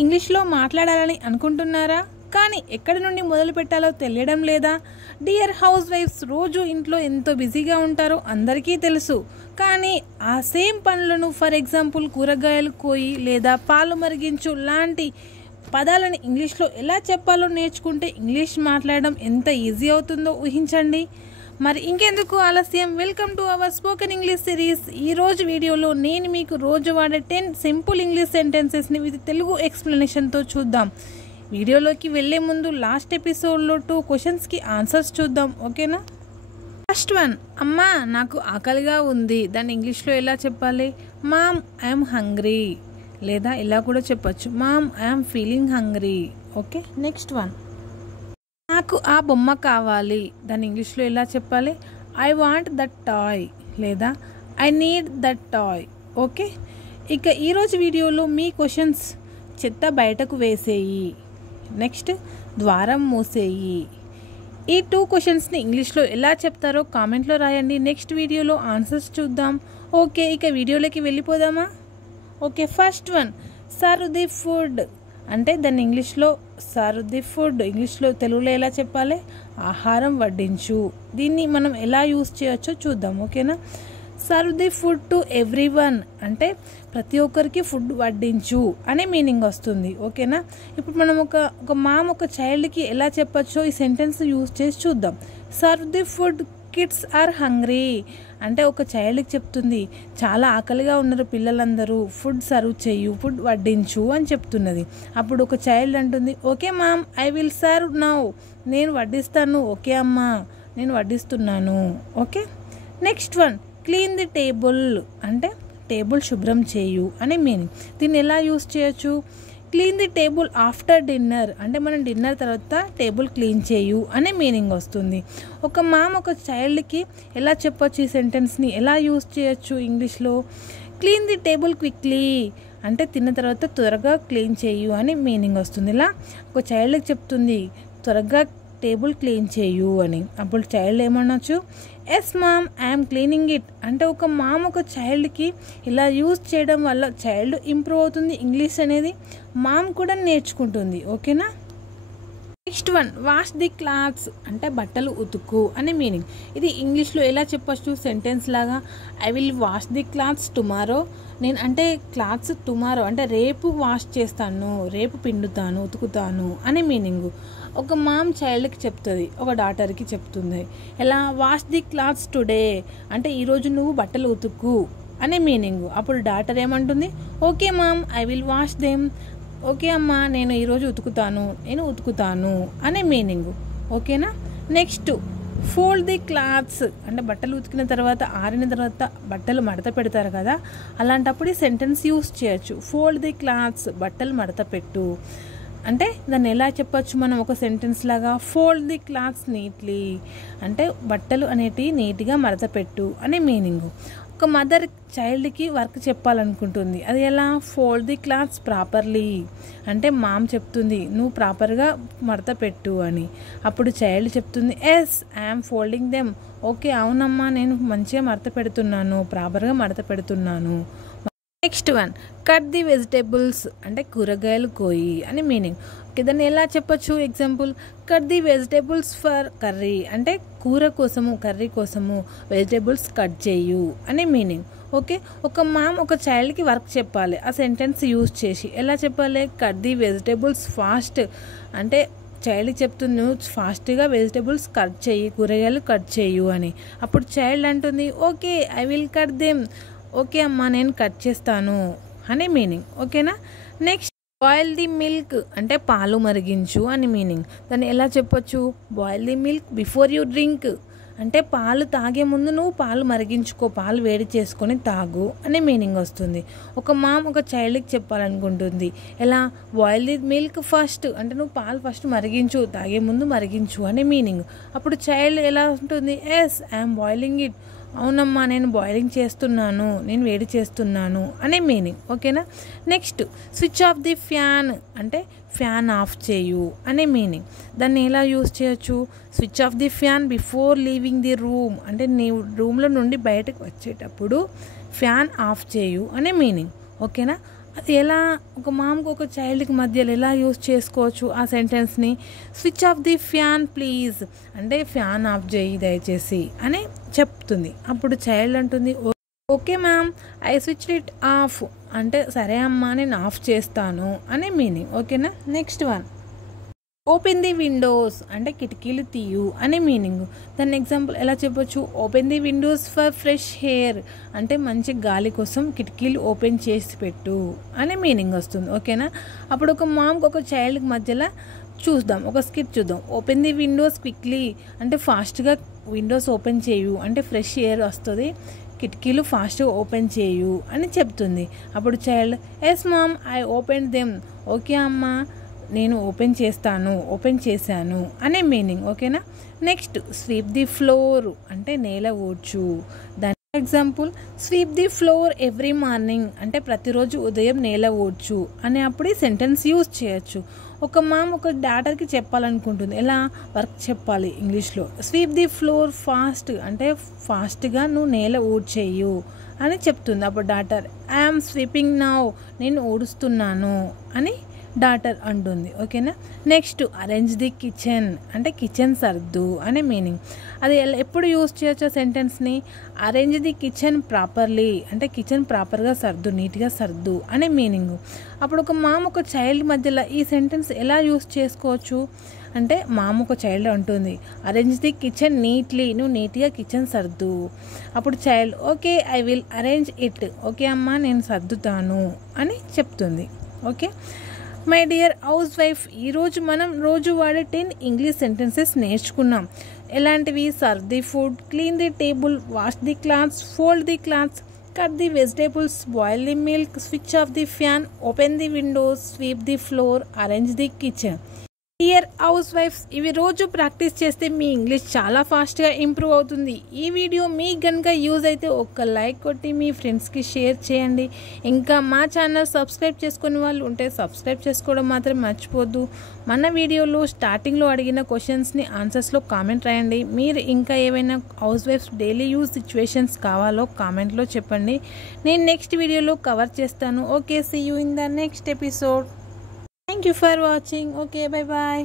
ఇంగ్లీష్లో మాట్లాడాలని అనుకుంటున్నారా? కానీ ఎక్కడి నుండి మొదలు పెట్టాలో తెలియడం లేదా? డియర్ హౌస్ వైఫ్స్, రోజు ఇంట్లో ఎంతో బిజీగా ఉంటారో అందరికీ తెలుసు. కానీ ఆ సేమ్ పనులను, ఫర్ ఎగ్జాంపుల్ కూరగాయలు కోయి లేదా పాలు మరిగించు లాంటి పదాలను ఇంగ్లీష్లో ఎలా చెప్పాలో నేర్చుకుంటే ఇంగ్లీష్ మాట్లాడడం ఎంత ఈజీ అవుతుందో ఊహించండి. మరి ఇంకెందుకు ఆలస్యం, welcome to our spoken English series. ఈరోజు వీడియోలో నేను మీకు రోజు వాడే 10 సింపుల్ ఇంగ్లీష్ సెంటెన్సెస్ని విత్ తెలుగు ఎక్స్ప్లెనేషన్తో చూద్దాం. వీడియోలోకి వెళ్లే ముందు లాస్ట్ ఎపిసోడ్లో 2 క్వశ్చన్స్కి ఆన్సర్స్ చూద్దాం, ఓకేనా? ఫస్ట్ వన్, అమ్మా నాకు ఆకలిగా ఉంది, దాన్ని ఇంగ్లీష్లో ఎలా చెప్పాలి? మామ్ ఐఎమ్ హంగ్రీ, లేదా ఇలా కూడా చెప్పచ్చు, ma'am I'm feeling hungry. Okay. Next one, నాకు ఆ బొమ్మ కావాలి, దాన్ని ఇంగ్లీష్లో ఎలా చెప్పాలి? ఐ వాంట్ దట్ టాయ్, లేదా I need that toy. Okay. ఇక ఈరోజు వీడియోలో మీ క్వశ్చన్స్: చెత్త బయటకు వేసేయి, నెక్స్ట్ ద్వారం మూసేయి. ఈ 2 క్వశ్చన్స్ని ఇంగ్లీష్లో ఎలా చెప్తారో కామెంట్లో రాయండి. నెక్స్ట్ వీడియోలో ఆన్సర్స్ చూద్దాం. ఓకే, ఇక వీడియోలోకి వెళ్ళిపోదామా? Okay. First one, serve the food అంటే దాన్ని ఇంగ్లీష్లో సర్వ్ ది ఫుడ్, ఇంగ్లీష్లో తెలుగులో ఎలా చెప్పాలి? ఆహారం వడ్డించు. దీన్ని మనం ఎలా యూస్ చేయొచ్చో చూద్దాం, ఓకేనా? Serve the food to every one అంటే ప్రతి ఒక్కరికి ఫుడ్ వడ్డించు అనే మీనింగ్ వస్తుంది, ఓకేనా? ఇప్పుడు మనం ఒక మామ్ ఒక చైల్డ్కి ఎలా చెప్పచ్చో ఈ సెంటెన్స్ యూజ్ చేసి చూద్దాం. Serve the food, kids are hungry అంటే ఒక చైల్డ్కి చెప్తుంది, చాలా ఆకలిగా ఉన్నారు పిల్లలందరూ, ఫుడ్ సర్వ్ చెయ్యు, ఫుడ్ వడ్డించు అని చెప్తున్నది. అప్పుడు ఒక చైల్డ్ అంటుంది, okay mom I will serve now, నేను వడ్డిస్తాను. ఓకే అమ్మా, నేను వడ్డిస్తున్నాను. Okay. Next one, clean the table అంటే టేబుల్ శుభ్రం చేయు అనే మీనింగ్. దీన్ని ఎలా యూస్ చేయొచ్చు? Clean the table after dinner అంటే మనం డిన్నర్ తర్వాత టేబుల్ క్లీన్ చేయు అనే మీనింగ్ వస్తుంది. ఒక మామ్ ఒక చైల్డ్కి ఎలా చెప్పొచ్చు ఈ సెంటెన్స్ని, ఎలా యూస్ చేయొచ్చు ఇంగ్లీష్లో? క్లీన్ ది టేబుల్ క్విక్లీ అంటే తిన్న తర్వాత త్వరగా క్లీన్ చేయు అని మీనింగ్ వస్తుంది. ఇలా ఒక చైల్డ్కి చెప్తుంది, త్వరగా టేబుల్ క్లీన్ చేయు అని. అప్పుడు చైల్డ్ ఏమనొచ్చు? Yes mom I'm cleaning it అంటే ఒక మామ్ ఒక చైల్డ్కి ఇలా యూజ్ చేయడం వల్ల చైల్డ్ ఇంప్రూవ్ అవుతుంది, ఇంగ్లీష్ అనేది మామ్ కూడా నేర్చుకుంటుంది, ఓకేనా? Next one, wash the clothes అంటే బట్టలు ఉతుకు అనే మీనింగ్. ఇది ఇంగ్లీష్లో ఎలా చెప్పచ్చు సెంటెన్స్ లాగా? I will wash the clothes tomorrow, నేను అంటే క్లాత్స్ టుమారో అంటే రేపు వాష్ చేస్తాను, రేపు పిండుతాను, ఉతుకుతాను అనే మీనింగ్. ఒక మామ్ చైల్డ్కి చెప్తుంది, ఒక డాటర్కి చెప్తుంది. ఎలా? వాష్ ది క్లాత్స్ టుడే అంటే ఈరోజు నువ్వు బట్టలు ఉతుకు అనే మీనింగ్. అప్పుడు డాటర్ ఏమంటుంది? Okay mom I will wash them, okay అమ్మా నేను ఈరోజు నేను ఉతుకుతాను అనే మీనింగ్, ఓకేనా? నెక్స్ట్, ఫోల్డ్ ది క్లాత్స్ అంటే బట్టలు ఉతికిన తర్వాత ఆరిన తర్వాత బట్టలు మడత పెడతారు కదా, అలాంటప్పుడు ఈ సెంటెన్స్ యూస్ చేయొచ్చు. ఫోల్డ్ ది క్లాత్స్ బట్టలు మడత పెట్టు అంటే దాన్ని ఎలా చెప్పచ్చు మనం ఒక సెంటెన్స్ లాగా? ఫోల్డ్ ది క్లాత్స్ నీట్లీ అంటే బట్టలు అనేటివి నీట్గా మడత పెట్టు అనే మీనింగ్. ఒక మదర్ చైల్డ్కి వర్క్ చెప్పాలనుకుంటుంది, అది ఎలా? ఫోల్డ్ ది క్లాత్స్ ప్రాపర్లీ అంటే మామ్ చెప్తుంది, నువ్వు ప్రాపర్గా మడత పెట్టు అని. అప్పుడు చైల్డ్ చెప్తుంది, yes I'm folding them, okay అవునమ్మా నేను మంచిగా మడత పెడుతున్నాను, ప్రాపర్గా మడత పెడుతున్నాను. Next one, cut the vegetables అంటే కూరగాయలు కోయి అని మీనింగ్. ఓకే, దాన్ని ఎలా చెప్పచ్చు? Example, cut the vegetables for curry అంటే కూర కోసము, కర్రీ కోసము వెజిటేబుల్స్ కట్ చేయు అనే మీనింగ్. ఓకే. ఒక మామ్ ఒక చైల్డ్కి వర్క్ చెప్పాలి, ఆ సెంటెన్స్ యూజ్ చేసి ఎలా చెప్పాలి? కట్ ది వెజిటేబుల్స్ ఫాస్ట్ అంటే చైల్డ్కి చెప్తుంది, నువ్వు ఫాస్ట్గా వెజిటేబుల్స్ కట్ చేయి, కూరగాయలు కట్ చేయు అని. అప్పుడు చైల్డ్ అంటుంది, okay I will cut them, okay అమ్మా నేను కట్ చేస్తాను అనే మీనింగ్, ఓకేనా? నెక్స్ట్, బాయిల్ ది మిల్క్ అంటే పాలు మరిగించు అని మీనింగ్. దాన్ని ఎలా చెప్పొచ్చు? Boil the milk before you drink అంటే పాలు తాగే ముందు నువ్వు పాలు మరిగించుకో, పాలు వేడి చేసుకొని తాగు అనే మీనింగ్ వస్తుంది. ఒక మామ్ ఒక చైల్డ్కి చెప్పాలనుకుంటుంది, ఎలా? బాయిల్ ది మిల్క్ ఫస్ట్ అంటే నువ్వు పాలు ఫస్ట్ మరిగించు, తాగే ముందు మరిగించు అనే మీనింగ్. అప్పుడు చైల్డ్ ఎలా ఉంటుంది? ఎస్ ఐఎమ్ బాయిలింగ్ ఇట్, అవునమ్మా నేను బాయిలింగ్ చేస్తున్నాను, నేను వేడి చేస్తున్నాను అనే మీనింగ్, ఓకేనా? Next, switch off the fan అంటే ఫ్యాన్ ఆఫ్ చేయు అనే మీనింగ్. దాన్ని ఎలా యూస్ చేయొచ్చు? Switch off the fan before leaving the room అంటే నీ రూమ్లో నుండి బయటకు వచ్చేటప్పుడు ఫ్యాన్ ఆఫ్ చేయు అనే మీనింగ్, ఓకేనా? అది ఎలా ఒక మామ్కి ఒక చైల్డ్కి మధ్యలో ఎలా యూస్ చేసుకోవచ్చు ఆ సెంటెన్స్ని. Switch off the fan please అంటే ఫ్యాన్ ఆఫ్ చేయి దయచేసి అని చెప్తుంది. అప్పుడు చైల్డ్ అంటుంది okay ma'am I switch it off అంటే సరే అమ్మా నేను ఆఫ్ చేస్తాను అనే మీనింగ్. ఓకేనా. Next one open the windows అంటే కిటికీలు తీయు అనే మీనింగ్. దాని ఎగ్జాంపుల్ ఎలా చెప్పొచ్చు, open the windows for fresh air అంటే మంచి గాలి కోసం కిటికీలు ఓపెన్ చేసి పెట్టు అనే మీనింగ్ వస్తుంది. ఓకేనా. అప్పుడు ఒక మామ్కి ఒక చైల్డ్కి మధ్యలో చూద్దాం, ఒక స్కిట్ చూద్దాం. ఓపెన్ ది విండోస్ క్విక్లీ అంటే ఫాస్ట్గా విండోస్ ఓపెన్ చేయు అంటే ఫ్రెష్ ఎయిర్ వస్తుంది, కిటికీలు ఫాస్ట్గా ఓపెన్ చేయు అని చెప్తుంది. అప్పుడు child yes mom I open them okay అమ్మా నేను ఓపెన్ చేశాను అనే మీనింగ్. ఓకేనా. నెక్స్ట్ స్వీప్ ది ఫ్లోర్ అంటే నేల ఊడ్చు. దాని example sweep the floor every morning అంటే ప్రతిరోజు ఉదయం నేల ఊడ్చు అనే అప్పుడు ఈ సెంటెన్స్ యూజ్ చేయొచ్చు. ఒక మామ్ ఒక డాటర్కి చెప్పాలనుకుంటుంది, ఎలా వర్క్ చెప్పాలి ఇంగ్లీష్లో. స్వీప్ ది ఫ్లోర్ ఫాస్ట్ అంటే ఫాస్ట్గా నువ్వు నేల ఊడ్చేయు అని చెప్తుంది. అప్పుడు డాటర్ ఐఎమ్ స్వీపింగ్ నౌ నేను ఊడుస్తున్నాను అని డాటర్ అంటుంది. ఓకేనా. నెక్స్ట్ అరేంజ్ ది కిచెన్ అంటే కిచెన్ సర్దు అనే మీనింగ్. అది ఎప్పుడు యూజ్ చేయొచ్చు సెంటెన్స్ని, అరేంజ్ ది కిచెన్ ప్రాపర్లీ అంటే కిచెన్ ప్రాపర్గా సర్దు నీట్గా సర్దు అనే మీనింగ్. అప్పుడు ఒక మామ్ ఒక చైల్డ్ మధ్యలో ఈ సెంటెన్స్ ఎలా యూజ్ చేసుకోవచ్చు అంటే మామ్ ఒక చైల్డ్ అంటుంది అరేంజ్ ది కిచెన్ నీట్లీ నువ్వు నీట్గా కిచెన్ సర్దు. అప్పుడు child okay I will arrange it okay అమ్మా నేను సర్దుతాను అని చెప్తుంది. Okay my dear house wife ఈరోజు మనం రోజు వాడే 10 ఇంగ్లీష్ సెంటెన్సెస్ నేర్చుకున్నాం. ఎలాంటివి, serve the food, clean the table, wash the clothes, fold the clothes, cut the vegetables, boil the milk, switch off the fan, open the windows, sweep the floor, arrange the kitchen. Dear house wives ఇవి రోజు practice చేస్తే మీ English చాలా ఫాస్ట్గా improve అవుతుంది. ఈ video మీకు కనుక use అయితే ఒక్క లైక్ కొట్టి మీ ఫ్రెండ్స్కి షేర్ చేయండి. ఇంకా మా ఛానల్ సబ్స్క్రైబ్ చేసుకునే వాళ్ళు ఉంటే సబ్స్క్రైబ్ చేసుకోవడం మాత్రం మర్చిపోద్దు. మన వీడియోలో స్టార్టింగ్లో అడిగిన క్వశ్చన్స్ని ఆన్సర్స్లో కామెంట్ రాయండి. మీరు ఇంకా ఏవైనా house wives daily use situations కావాలో కామెంట్లో చెప్పండి, నేను నెక్స్ట్ వీడియోలో కవర్ చేస్తాను. Okay see you in the next episode. Thank you for watching. Okay, bye bye.